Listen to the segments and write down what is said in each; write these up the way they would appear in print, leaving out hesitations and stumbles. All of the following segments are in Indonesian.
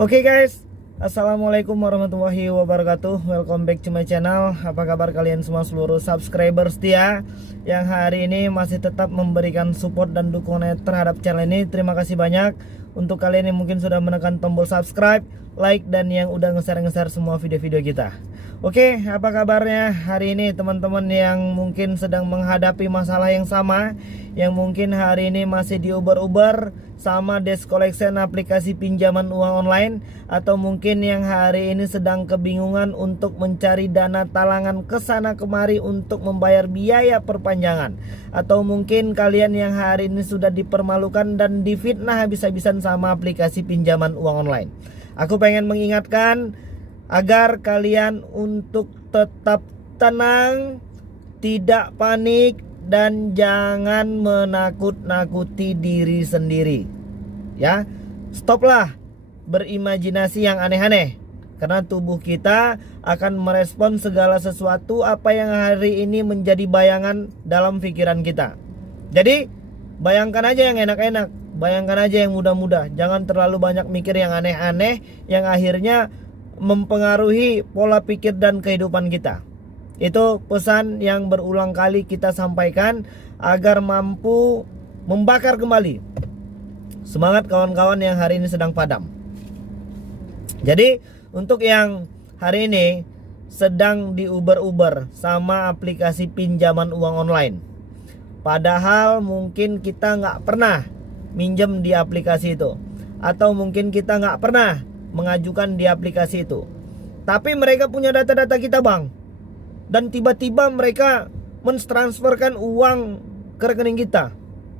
Oke guys, Assalamualaikum warahmatullahi wabarakatuh. Welcome back to my channel. Apa kabar kalian semua seluruh subscriber setia yang hari ini masih tetap memberikan support dan dukungan terhadap channel ini. Terima kasih banyak untuk kalian yang mungkin sudah menekan tombol subscribe, like, dan yang udah nge-share semua video-video kita. Oke, apa kabarnya hari ini teman-teman yang mungkin sedang menghadapi masalah yang sama, yang mungkin hari ini masih diuber-uber sama desk collection aplikasi pinjaman uang online, atau mungkin yang hari ini sedang kebingungan untuk mencari dana talangan kesana kemari untuk membayar biaya perpanjangan, atau mungkin kalian yang hari ini sudah dipermalukan dan difitnah habis-habisan sama aplikasi pinjaman uang online. Aku pengen mengingatkan agar kalian untuk tetap tenang, tidak panik, dan jangan menakut-nakuti diri sendiri. Ya, stoplah berimajinasi yang aneh-aneh, karena tubuh kita akan merespon segala sesuatu apa yang hari ini menjadi bayangan dalam pikiran kita. Jadi bayangkan aja yang enak-enak, bayangkan aja yang mudah-mudah. Jangan terlalu banyak mikir yang aneh-aneh yang akhirnya mempengaruhi pola pikir dan kehidupan kita. Itu pesan yang berulang kali kita sampaikan agar mampu membakar kembali semangat kawan-kawan yang hari ini sedang padam. Jadi untuk yang hari ini sedang diuber-uber sama aplikasi pinjaman uang online, padahal mungkin kita nggak pernah minjem di aplikasi itu, atau mungkin kita nggak pernah mengajukan di aplikasi itu, tapi mereka punya data-data kita bang, dan tiba-tiba mereka mentransferkan uang ke rekening kita.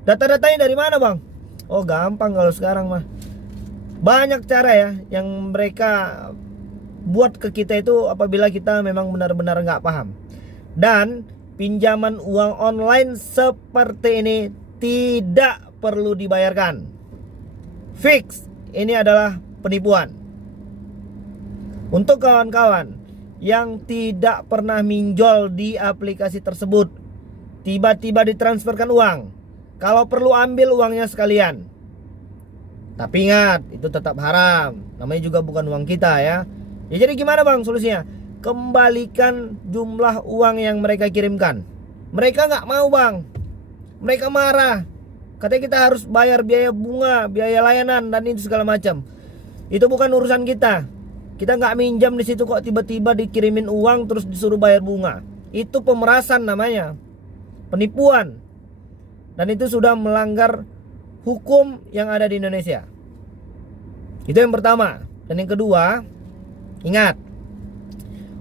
Data-datanya dari mana bang? Oh gampang kalau sekarang mah. Banyak cara ya yang mereka buat ke kita itu apabila kita memang benar-benar nggak paham. Dan pinjaman uang online seperti ini tidak perlu dibayarkan. Fix, ini adalah penipuan. Untuk kawan-kawan yang tidak pernah minjol di aplikasi tersebut, tiba-tiba ditransferkan uang, kalau perlu ambil uangnya sekalian. Tapi ingat, itu tetap haram. Namanya juga bukan uang kita ya. Ya jadi gimana bang solusinya? Kembalikan jumlah uang yang mereka kirimkan. Mereka nggak mau bang. Mereka marah. Katanya kita harus bayar biaya bunga, biaya layanan, dan itu segala macam. Itu bukan urusan kita. Kita nggak minjam di situ kok tiba-tiba dikirimin uang terus disuruh bayar bunga. Itu pemerasan namanya, penipuan, dan itu sudah melanggar hukum yang ada di Indonesia. Itu yang pertama. Dan yang kedua, ingat,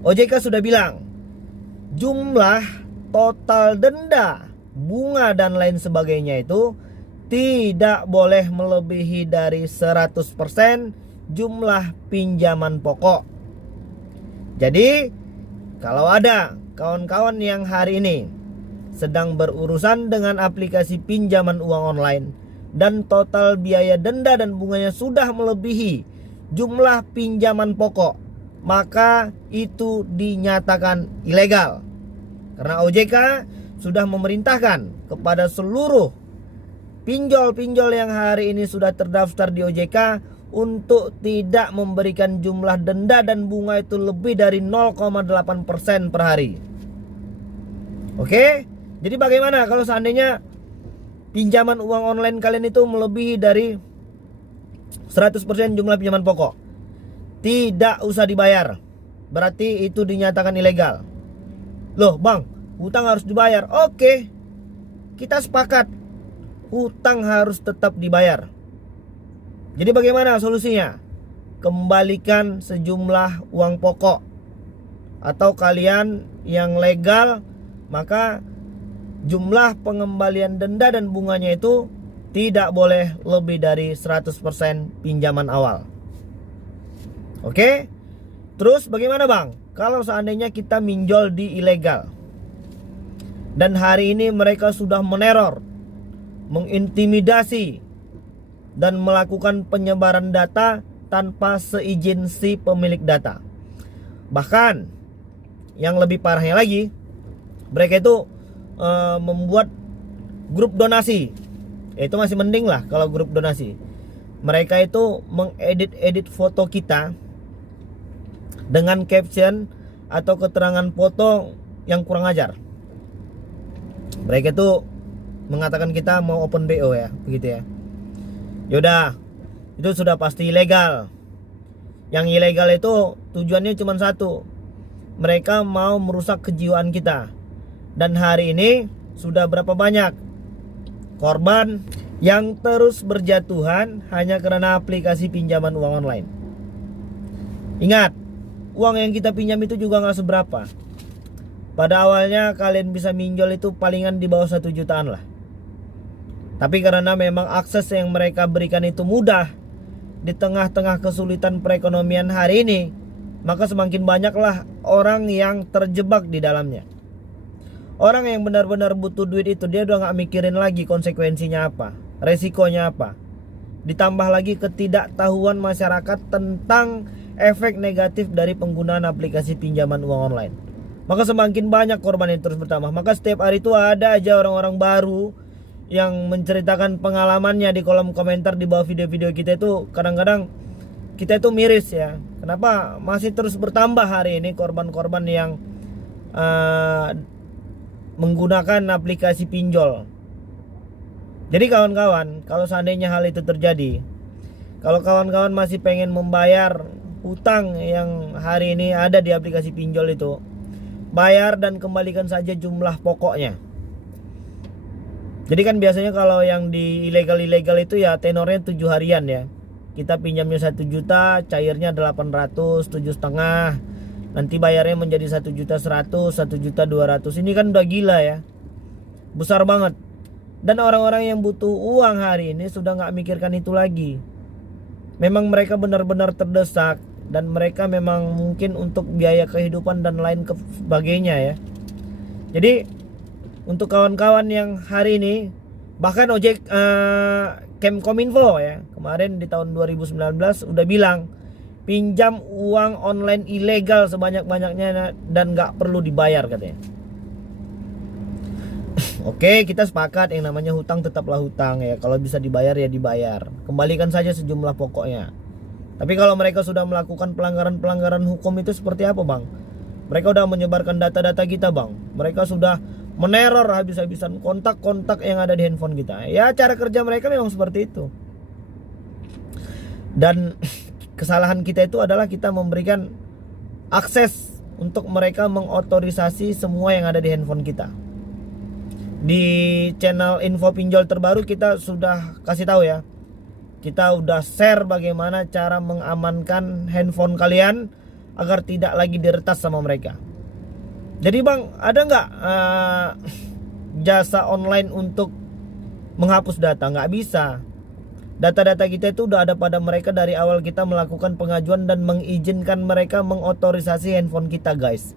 OJK sudah bilang jumlah total denda, bunga, dan lain sebagainya itu tidak boleh melebihi dari 100% jumlah pinjaman pokok. Jadi kalau ada kawan-kawan yang hari ini sedang berurusan dengan aplikasi pinjaman uang online dan total biaya denda dan bunganya sudah melebihi jumlah pinjaman pokok, maka itu dinyatakan ilegal. Karena OJK sudah memerintahkan kepada seluruh pinjol-pinjol yang hari ini sudah terdaftar di OJK untuk tidak memberikan jumlah denda dan bunga itu lebih dari 0,8% per hari. Oke? Jadi bagaimana kalau seandainya pinjaman uang online kalian itu melebihi dari 100% jumlah pinjaman pokok? Tidak usah dibayar. Berarti itu dinyatakan ilegal. Loh bang, hutang harus dibayar. Oke, kita sepakat, hutang harus tetap dibayar. Jadi bagaimana solusinya? Kembalikan sejumlah uang pokok. Atau kalian yang legal, maka jumlah pengembalian denda dan bunganya itu tidak boleh lebih dari 100% pinjaman awal. Oke? Terus bagaimana bang? Kalau seandainya kita minjol di ilegal, dan hari ini mereka sudah meneror, mengintimidasi, dan melakukan penyebaran data tanpa seizin si pemilik data. Bahkan yang lebih parahnya lagi, mereka itu membuat grup donasi. Ya, itu masih mending lah kalau grup donasi. Mereka itu mengedit foto kita dengan caption atau keterangan foto yang kurang ajar. Mereka itu mengatakan kita mau open BO ya, begitu ya. Yaudah, itu sudah pasti ilegal. Yang ilegal itu tujuannya cuma satu. Mereka mau merusak kejiwaan kita. Dan hari ini sudah berapa banyak korban yang terus berjatuhan hanya karena aplikasi pinjaman uang online. Ingat, uang yang kita pinjam itu juga gak seberapa. Pada awalnya kalian bisa minjol itu palingan di bawah 1 jutaan lah. Tapi karena memang akses yang mereka berikan itu mudah di tengah-tengah kesulitan perekonomian hari ini, maka semakin banyaklah orang yang terjebak di dalamnya. Orang yang benar-benar butuh duit itu dia udah gak mikirin lagi konsekuensinya apa, resikonya apa. Ditambah lagi ketidaktahuan masyarakat tentang efek negatif dari penggunaan aplikasi pinjaman uang online. Maka semakin banyak korban yang terus bertambah. Maka setiap hari itu ada aja orang-orang baru yang menceritakan pengalamannya di kolom komentar di bawah video-video kita itu. Kadang-kadang kita itu miris ya. Kenapa masih terus bertambah hari ini korban-korban yang menggunakan aplikasi pinjol. Jadi kawan-kawan, kalau seandainya hal itu terjadi, kalau kawan-kawan masih pengen membayar hutang yang hari ini ada di aplikasi pinjol itu, bayar dan kembalikan saja jumlah pokoknya. Jadi kan biasanya kalau yang di ilegal-ilegal itu ya tenornya 7 harian ya. Kita pinjamnya 1 juta, cairnya 800, 7,5. Nanti bayarnya menjadi 1.100.000, 1.200.000. Ini kan udah gila ya, besar banget. Dan orang-orang yang butuh uang hari ini sudah gak mikirkan itu lagi. Memang mereka benar-benar terdesak, dan mereka memang mungkin untuk biaya kehidupan dan lain sebagainya ya. Jadi untuk kawan-kawan yang hari ini, bahkan ojek Kemkominfo ya, kemarin di tahun 2019 udah bilang pinjam uang online ilegal sebanyak-banyaknya dan gak perlu dibayar katanya. Oke, kita sepakat yang namanya hutang tetaplah hutang ya. Kalau bisa dibayar ya dibayar. Kembalikan saja sejumlah pokoknya. Tapi kalau mereka sudah melakukan pelanggaran-pelanggaran hukum itu seperti apa bang? Mereka sudah menyebarkan data-data kita bang. Mereka sudah meneror habis-habisan kontak-kontak yang ada di handphone kita. Ya cara kerja mereka memang seperti itu. Dan kesalahan kita itu adalah kita memberikan akses untuk mereka mengotorisasi semua yang ada di handphone kita. Di channel info pinjol terbaru kita sudah kasih tahu ya. Kita udah share bagaimana cara mengamankan handphone kalian agar tidak lagi diretas sama mereka. Jadi bang, ada nggak jasa online untuk menghapus data? Nggak bisa. Data-data kita itu udah ada pada mereka dari awal kita melakukan pengajuan dan mengizinkan mereka mengotorisasi handphone kita guys.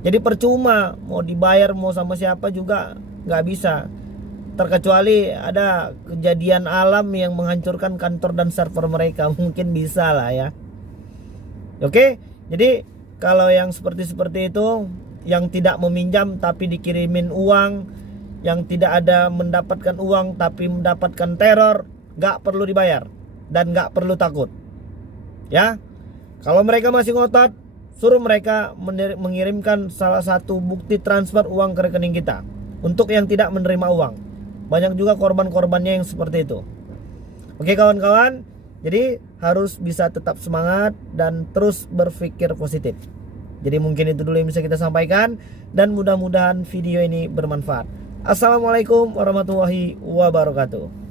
Jadi percuma mau dibayar mau sama siapa juga nggak bisa. Terkecuali ada kejadian alam yang menghancurkan kantor dan server mereka, mungkin bisa lah ya. Oke, jadi kalau yang seperti itu, yang tidak meminjam tapi dikirimin uang, yang tidak ada mendapatkan uang tapi mendapatkan teror, gak perlu dibayar dan gak perlu takut ya. Kalau mereka masih ngotot, suruh mereka mengirimkan salah satu bukti transfer uang ke rekening kita. Untuk yang tidak menerima uang, banyak juga korban-korbannya yang seperti itu. Oke kawan-kawan, jadi harus bisa tetap semangat dan terus berpikir positif. Jadi mungkin itu dulu yang bisa kita sampaikan, dan mudah-mudahan video ini bermanfaat. Assalamualaikum warahmatullahi wabarakatuh.